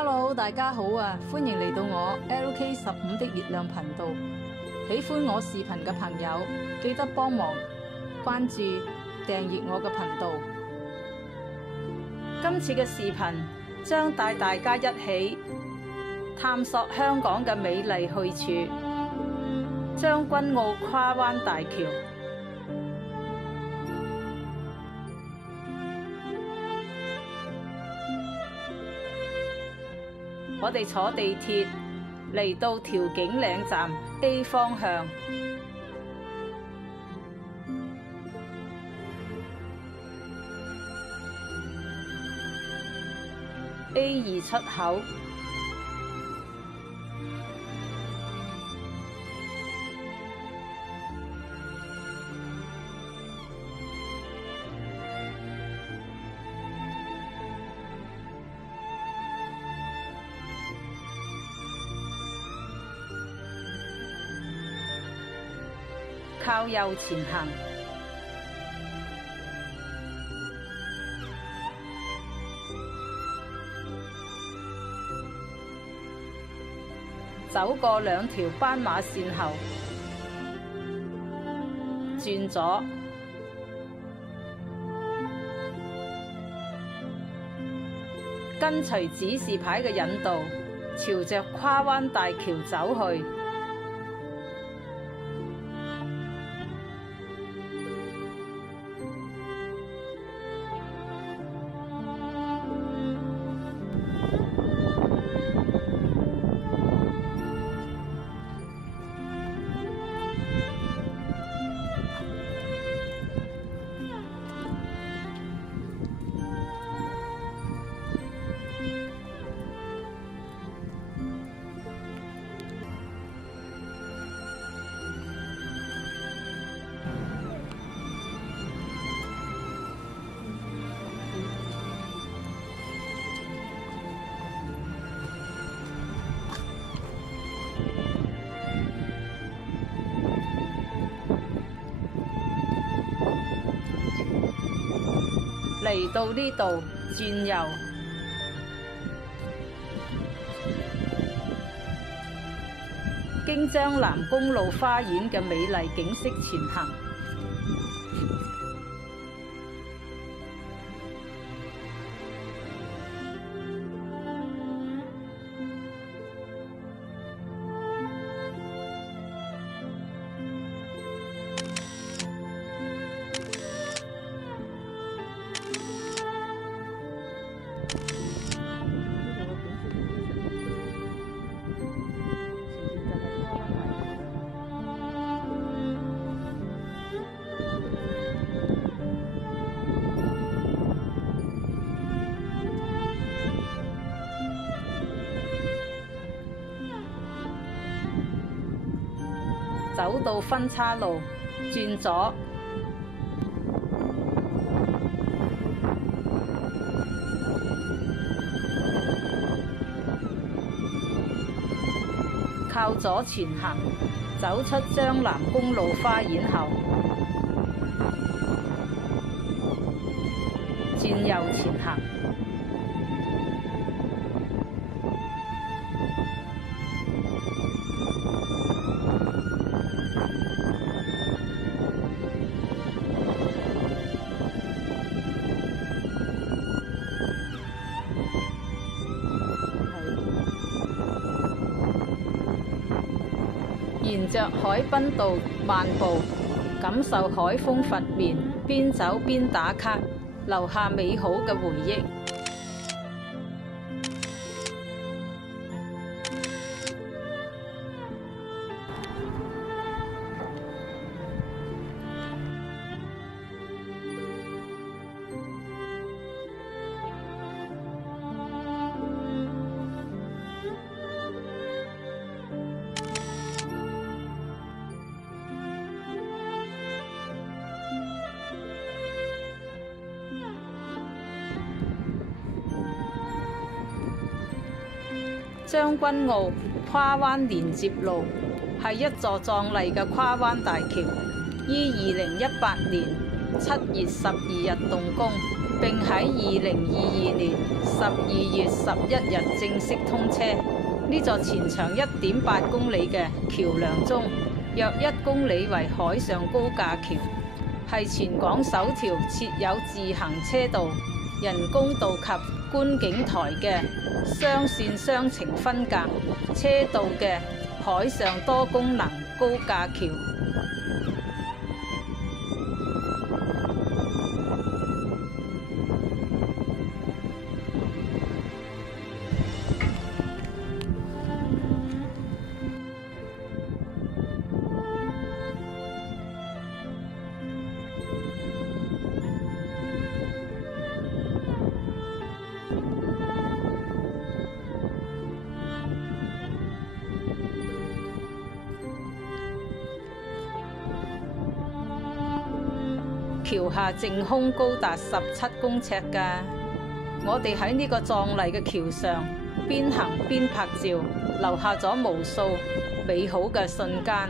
Hello， 大家好啊！歡迎嚟到我 LK15 的月亮頻道。喜歡我視頻嘅朋友，記得幫忙關注、訂閱我嘅頻道。今次嘅視頻將帶大家一起探索香港嘅美麗去處——將軍澳跨灣大橋。我哋坐地鐵嚟到調景嶺站 A 方向，A2 出口。靠右前行，走過兩條斑馬線後，轉左，跟隨指示牌嘅引導，朝着跨灣大橋走去。嚟到呢度轉右，經將南公路花園嘅美麗景色前行。走到分岔路，轉左，靠左前行，走出將南公路花園後，轉右前行。沿着海濱道漫步，感受海風拂面，邊走邊打卡，留下美好嘅回憶。將軍澳跨灣連接路係一座壯麗嘅跨灣大橋，於2018年7月12日動工。並喺2022年12月11日正式通車。呢座全長1.8公里嘅橋梁中，約1公里為海上高架橋，係全港首條設有自行車道、人工島及觀景台嘅雙線雙程分隔車道嘅海上多功能高架橋。橋下淨空高達17公尺㗎，我哋喺呢個壯麗嘅橋上邊行邊拍照，留下咗無數美好嘅瞬間。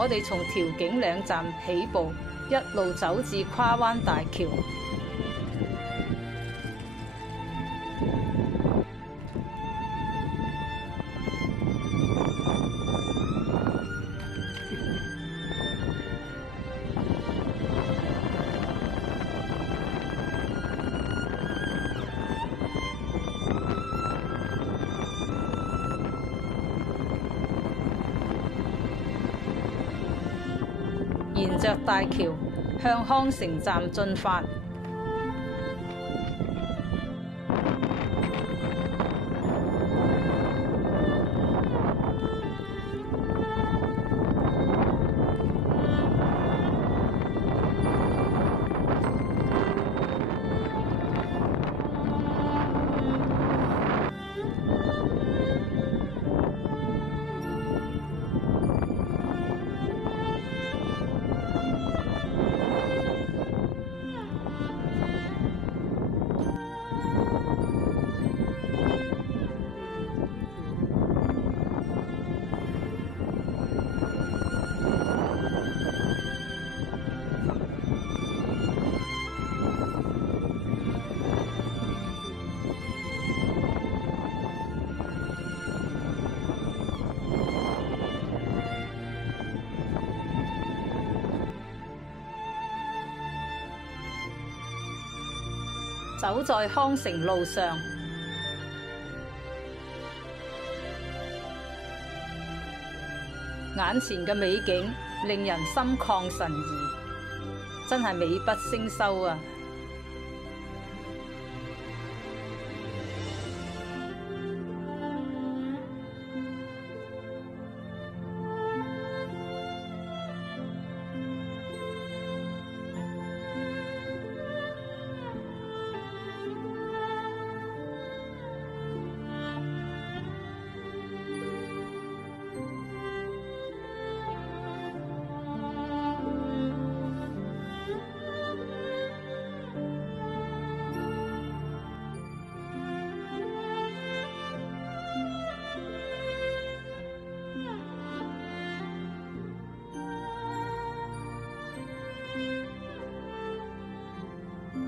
我哋從調景嶺站起步，一路走至跨灣大橋。沿着大橋向康城站進發。走在康城路上，眼前嘅美景令人心曠神怡，真係美不勝收啊！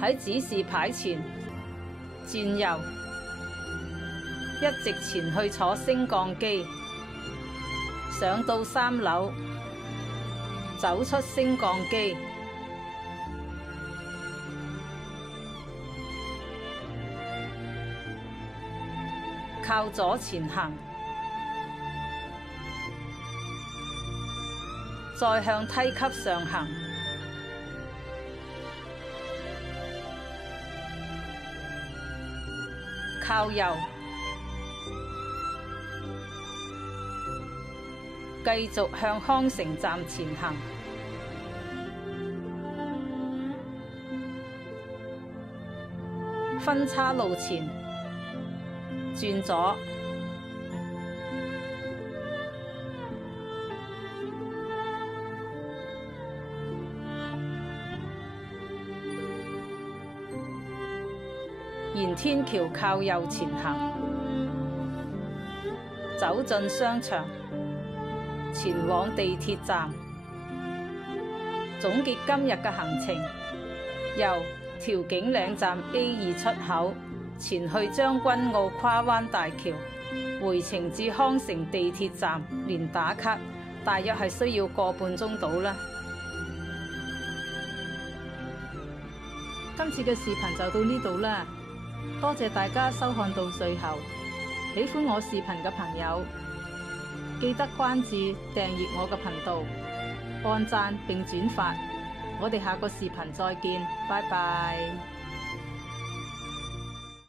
喺指示牌前轉右，一直前去坐升降機，上到3樓，走出升降機，靠左前行，再向梯級上行，靠右，繼續向康城站前行，分岔路前轉左，沿天橋靠右前行，走進商場，前往地鐵站。總結今日嘅行程，由調景嶺站 A2 出口前去將軍澳跨灣大橋，回程至康城地鐵站連打卡，大約係需要個半鐘到啦。今次嘅視頻就到呢度啦，多謝大家收看到最後。喜歡我視頻嘅朋友，記得關注訂閱我嘅頻道，按讚並轉發。我哋下個視頻再見，拜拜。